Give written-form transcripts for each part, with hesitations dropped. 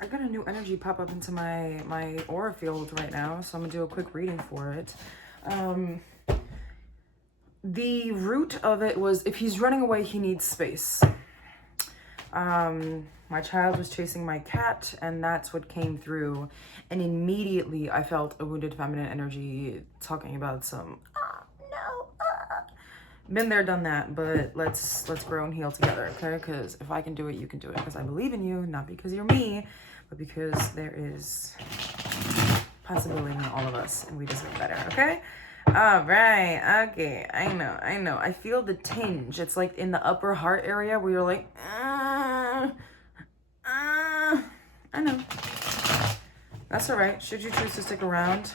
I got a new energy pop up into my aura field right now, so I'm gonna do a quick reading for it. The root of it was, if he's running away, he needs space. My child was chasing my cat, and that's what came through. And immediately I felt a wounded feminine energy talking about some, been there, done that, but let's grow and heal together, okay? Because if I can do it, you can do it. Because I believe in you, not because you're me, but because there is possibility in all of us, and we deserve better, okay? All right, okay, I know. I feel the tinge. It's like in the upper heart area where you're like, I know. That's all right. Should you choose to stick around?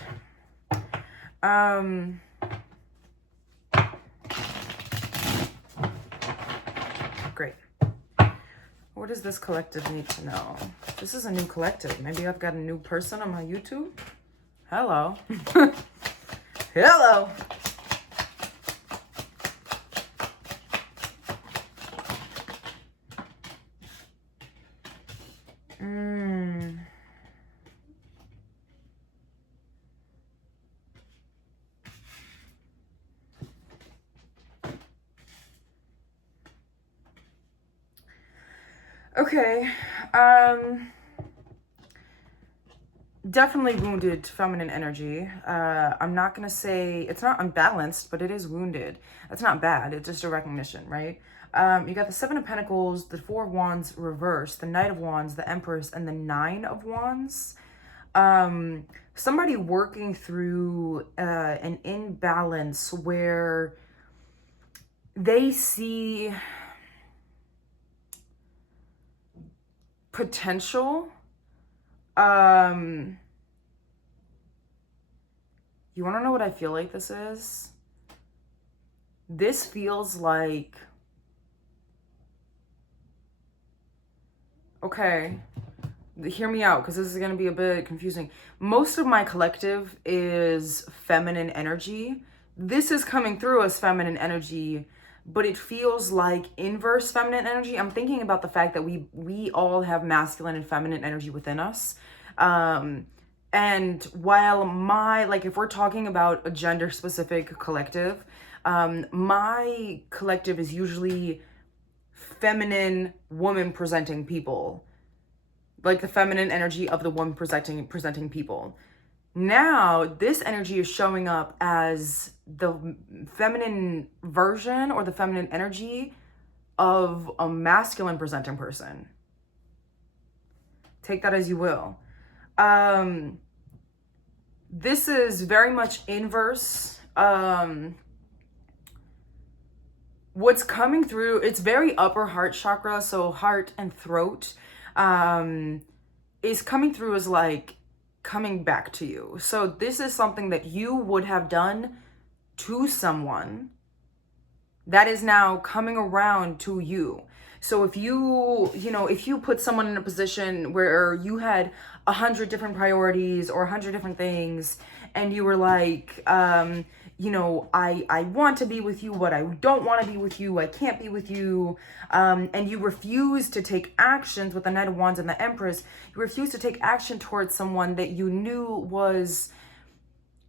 Great. What does this collective need to know? This is a new collective. Maybe I've got a new person on my YouTube. Hello. Hello. Okay, definitely wounded feminine energy. I'm not gonna say it's not unbalanced, but it is wounded. That's not bad. It's just a recognition, right? You got the Seven of Pentacles, the Four of Wands reversed, the Knight of Wands, the Empress, and the Nine of Wands. Somebody working through an imbalance where they see potential. You want to know what I feel like this is? This feels like, okay, hear me out, because this is going to be a bit confusing. Most of my collective is feminine energy. This is coming through as feminine energy, but it feels like inverse feminine energy. I'm thinking about the fact that we all have masculine and feminine energy within us. And while if we're talking about a gender specific collective, my collective is usually feminine woman presenting people, like the feminine energy of the woman presenting people. Now this energy is showing up as the feminine version or the feminine energy of a masculine presenting person. Take that as you will. This is very much inverse. What's coming through, it's very upper heart chakra, so heart and throat, is coming through as like coming back to you. So this is something that you would have done to someone that is now coming around to you. So if if you put someone in a position where you had 100 different priorities or 100 different things, and you were like, I want to be with you, but I don't want to be with you, I can't be with you, and you refuse to take actions with the Knight of Wands and the Empress, you refuse to take action towards someone that you knew was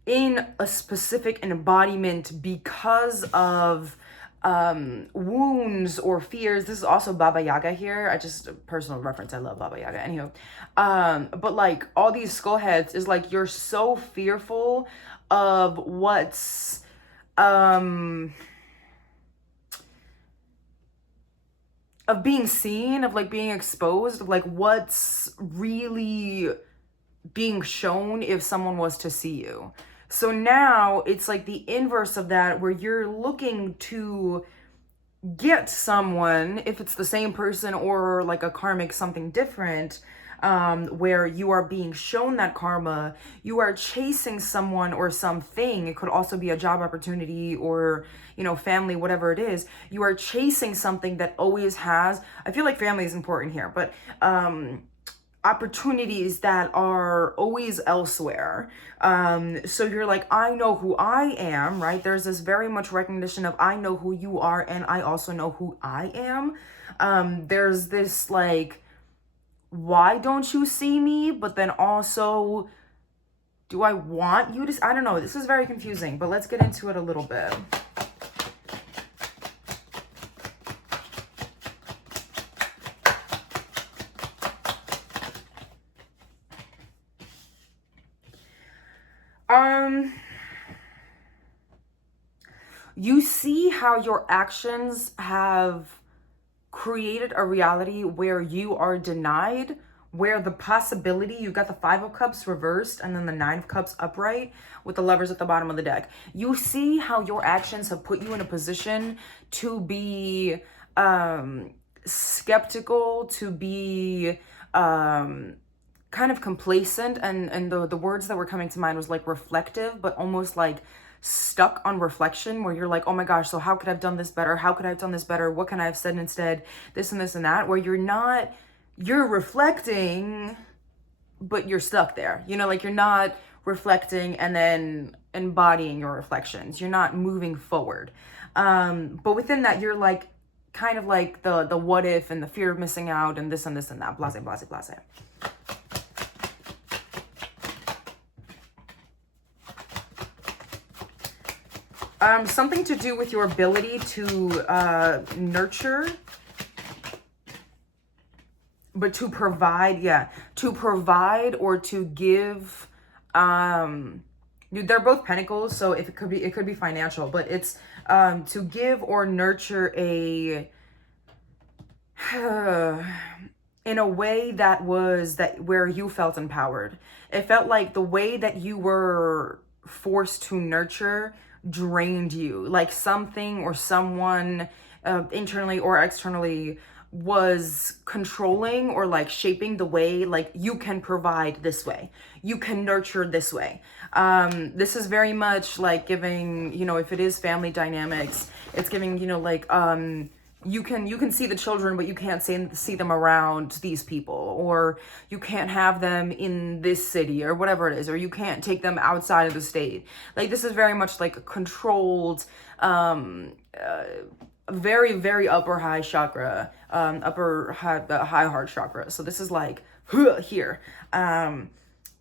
in a specific embodiment because of wounds or fears. This is also Baba Yaga here. I just, personal reference, I love Baba Yaga. Anywho, but like all these skull heads is like you're so fearful of what's of being seen, of like being exposed, of like what's really being shown if someone was to see you. So now it's like the inverse of that, where you're looking to get someone, if it's the same person or like a karmic something different, where you are being shown that karma, you are chasing someone or something. It could also be a job opportunity or, family, whatever it is. You are chasing something that always has, I feel like family is important here, but opportunities that are always elsewhere. So you're like, I know who I am, right? There's this very much recognition of I know who you are and I also know who I am. There's this like why don't you see me? But then also, do I want you to? I don't know. This is very confusing, but let's get into it a little bit. You see how your actions have created a reality where you are denied, where the possibility, you've got the Five of Cups reversed and then the Nine of Cups upright with the Lovers at the bottom of the deck. You see how your actions have put you in a position to be skeptical, to be kind of complacent, and the words that were coming to mind was like reflective, but almost like stuck on reflection, where you're like, oh my gosh, so how could I have done this better? How could I have done this better? What can I have said instead? This and this and that, where you're reflecting, but you're stuck there. You know, like you're not reflecting and then embodying your reflections. You're not moving forward. But within that, you're like, kind of like the what if and the fear of missing out and this and this and that, blase, blase, blase. Something to do with your ability to nurture, but to provide, to provide or to give. They're both pentacles, so if it could be financial, but it's to give or nurture a in a way that where you felt empowered. It felt like the way that you were forced to nurture drained you, like something or someone internally or externally was controlling or like shaping the way, like you can provide this way, you can nurture this way. This is very much like giving, you know, if it is family dynamics, it's giving, you know, like you can see the children, but you can't see them around these people, or you can't have them in this city or whatever it is, or you can't take them outside of the state. Like this is very much like a controlled, very, very upper high chakra, high heart chakra. So this is like here.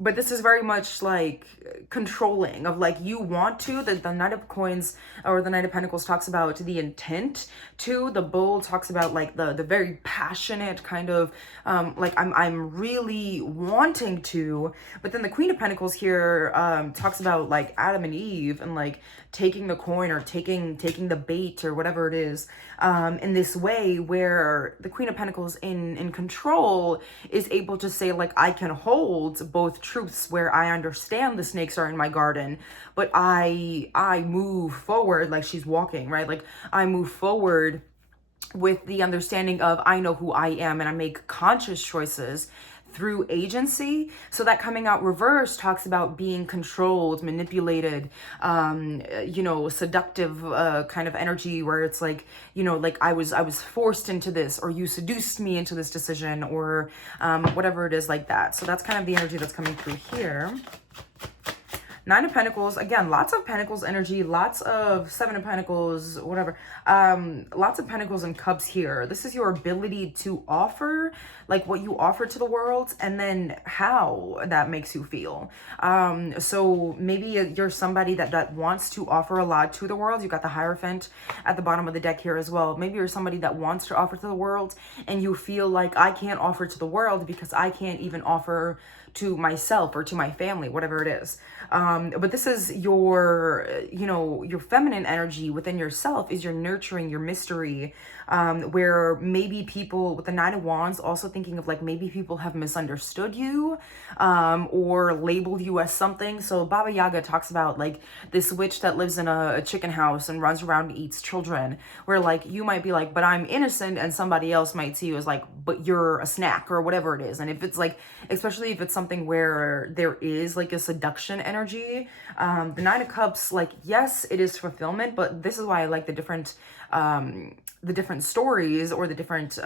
But this is very much like controlling of like you want to, the Knight of Coins or the Knight of Pentacles talks about the intent to, the Bull talks about like the very passionate kind of like I'm really wanting to, but then the Queen of Pentacles here talks about like Adam and Eve and like taking the coin or taking the bait or whatever it is in this way where the Queen of Pentacles in control is able to say like I can hold both truths, where I understand the snakes are in my garden, but I move forward like she's walking, right? Like I move forward with the understanding of I know who I am and I make conscious choices through agency. So that coming out reverse talks about being controlled, manipulated, you know, seductive kind of energy where it's like, you know, like I was forced into this, or you seduced me into this decision, or whatever it is like that. So that's kind of the energy that's coming through here. Nine of Pentacles, again, lots of Pentacles energy, lots of Seven of Pentacles, whatever. Lots of Pentacles and Cups here. This is your ability to offer, like what you offer to the world, and then how that makes you feel. So maybe you're somebody that wants to offer a lot to the world. You got the Hierophant at the bottom of the deck here as well. Maybe you're somebody that wants to offer to the world, and you feel like I can't offer to the world because I can't even offer to myself or to my family, whatever it is. But this is your, you know, your feminine energy within yourself is your nurturing, your mystery, where maybe people with the Nine of Wands also thinking of like maybe people have misunderstood you or labeled you as something. So Baba Yaga talks about like this witch that lives in a chicken house and runs around and eats children, where like you might be like, but I'm innocent, and somebody else might see you as like, but you're a snack or whatever it is. And if it's like, especially if it's something where there is like a seduction energy, the Nine of Cups, like, yes, it is fulfillment, but this is why I like the different stories or the different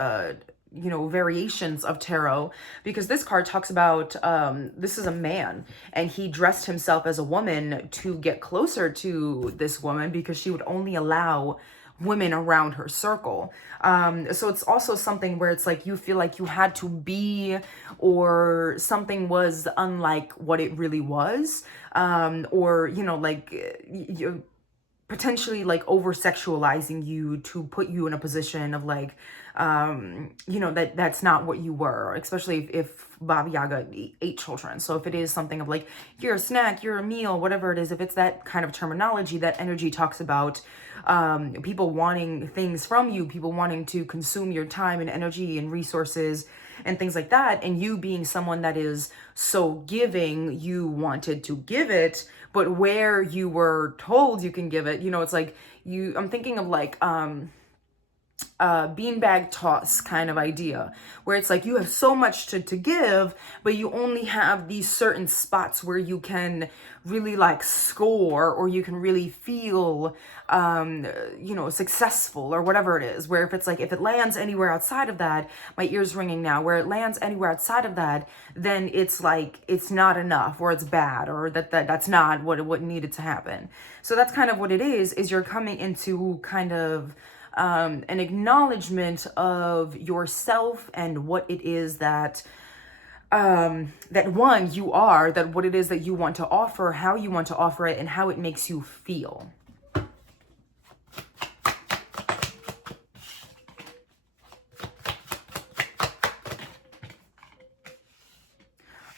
you know, variations of tarot, because this card talks about this is a man and he dressed himself as a woman to get closer to this woman because she would only allow women around her circle. So it's also something where it's like you feel like you had to be, or something was unlike what it really was, or like you potentially like over sexualizing you to put you in a position of like that's not what you were, especially if Baba Yaga ate children. So if it is something of like you're a snack, you're a meal, whatever it is, if it's that kind of terminology, that energy talks about people wanting things from you, people wanting to consume your time and energy and resources and things like that, and you being someone that is so giving, you wanted to give it, but where you were told you can give it, it's like I'm thinking of like beanbag toss kind of idea, where it's like you have so much to give, but you only have these certain spots where you can really like score, or you can really feel successful, or whatever it is, where if it's like if it lands anywhere outside of that, my ears ringing now, where it lands anywhere outside of that, then it's like it's not enough, or it's bad, or that's not what needed to happen. So that's kind of what it is you're coming into kind of an acknowledgement of yourself and what it is that that one you are, that what it is that you want to offer, how you want to offer it, and how it makes you feel.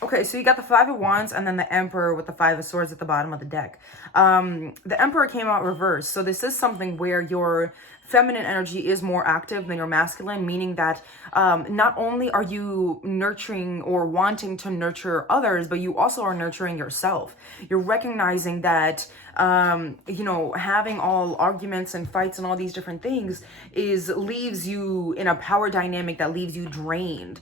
Okay, so you got the Five of Wands and then the Emperor with the Five of Swords at the bottom of the deck. The Emperor came out reversed. So this is something where your feminine energy is more active than your masculine, meaning that not only are you nurturing or wanting to nurture others, but you also are nurturing yourself. You're recognizing that having all arguments and fights and all these different things leaves you in a power dynamic that leaves you drained,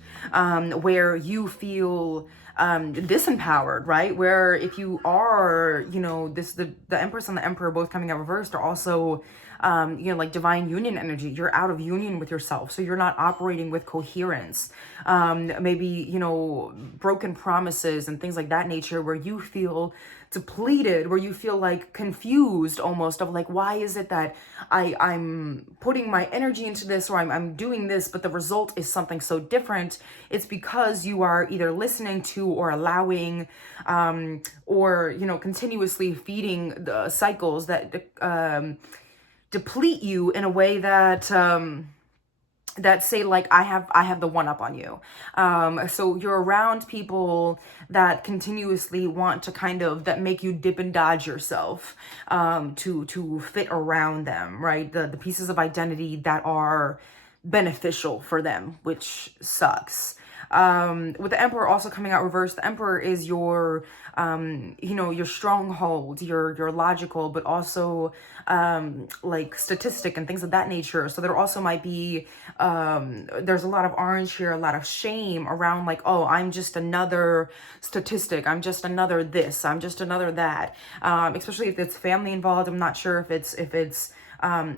where you feel disempowered, right? Where if you are, the Empress and the Emperor both coming out reversed are also like divine union energy. You're out of union with yourself, so you're not operating with coherence. Maybe broken promises and things like that nature, where you feel depleted, where you feel like confused almost, of like, why is it that I'm putting my energy into this, or I'm doing this, but the result is something so different. It's because you are either listening to or allowing or continuously feeding the cycles that deplete you in a way that that say like I have the one up on you. So you're around people that continuously want to kind of that make you dip and dodge yourself to fit around them, right? The pieces of identity that are beneficial for them, which sucks. With the Emperor also coming out reversed, the Emperor is your your stronghold, your logical, but also like statistic and things of that nature. So there also might be there's a lot of orange here, a lot of shame around like, oh, I'm just another statistic, I'm just another this, I'm just another that, especially if it's family involved. I'm not sure if it's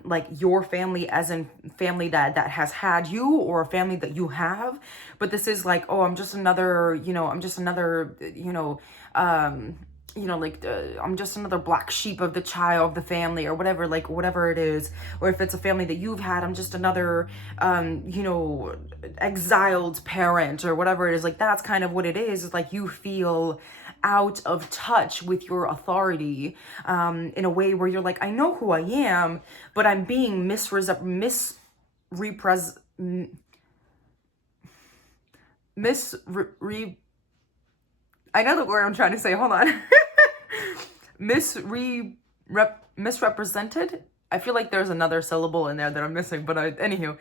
like your family as in family that has had you, or a family that you have, but this is like, oh, I'm just another, I'm just another, I'm just another black sheep of the child of the family, or whatever, like whatever it is. Or if it's a family that you've had, I'm just another exiled parent, or whatever it is. Like that's kind of what it is. It's like you feel out of touch with your authority in a way where you're like, I know who I am, but I'm being I know the word I'm trying to say, hold on. Misrepresented. I feel like there's another syllable in there that I'm missing, but anywho,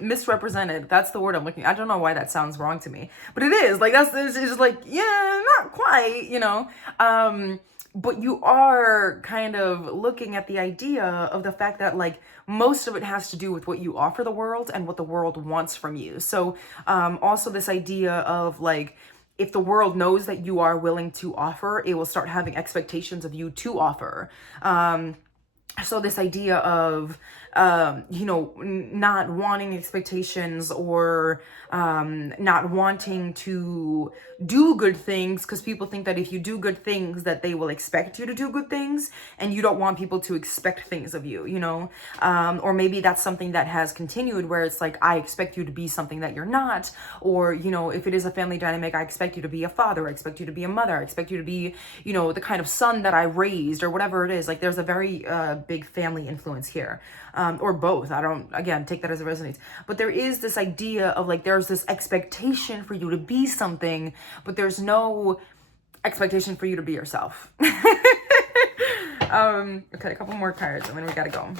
misrepresented. That's the word I'm looking. I don't know why that sounds wrong to me, but it is like, it's just like, yeah, not quite, but you are kind of looking at the idea of the fact that like most of it has to do with what you offer the world and what the world wants from you. So, also this idea of like, if the world knows that you are willing to offer, it will start having expectations of you to offer. So this idea of you know, not wanting expectations, or not wanting to do good things because people think that if you do good things that they will expect you to do good things, and you don't want people to expect things of you, you know. Or maybe that's something that has continued where it's like, I expect you to be something that you're not. Or, you know, if it is a family dynamic, I expect you to be a father, I expect you to be a mother, I expect you to be, you know, the kind of son that I raised, or whatever it is. Like, there's a very big family influence here, or both. I don't, again, take that as it resonates. But there is this idea of like, there's this expectation for you to be something, but there's no expectation for you to be yourself. Okay, a couple more cards and then we gotta go.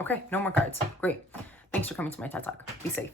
Okay, no more cards. Great. Thanks for coming to my TED Talk. Be safe.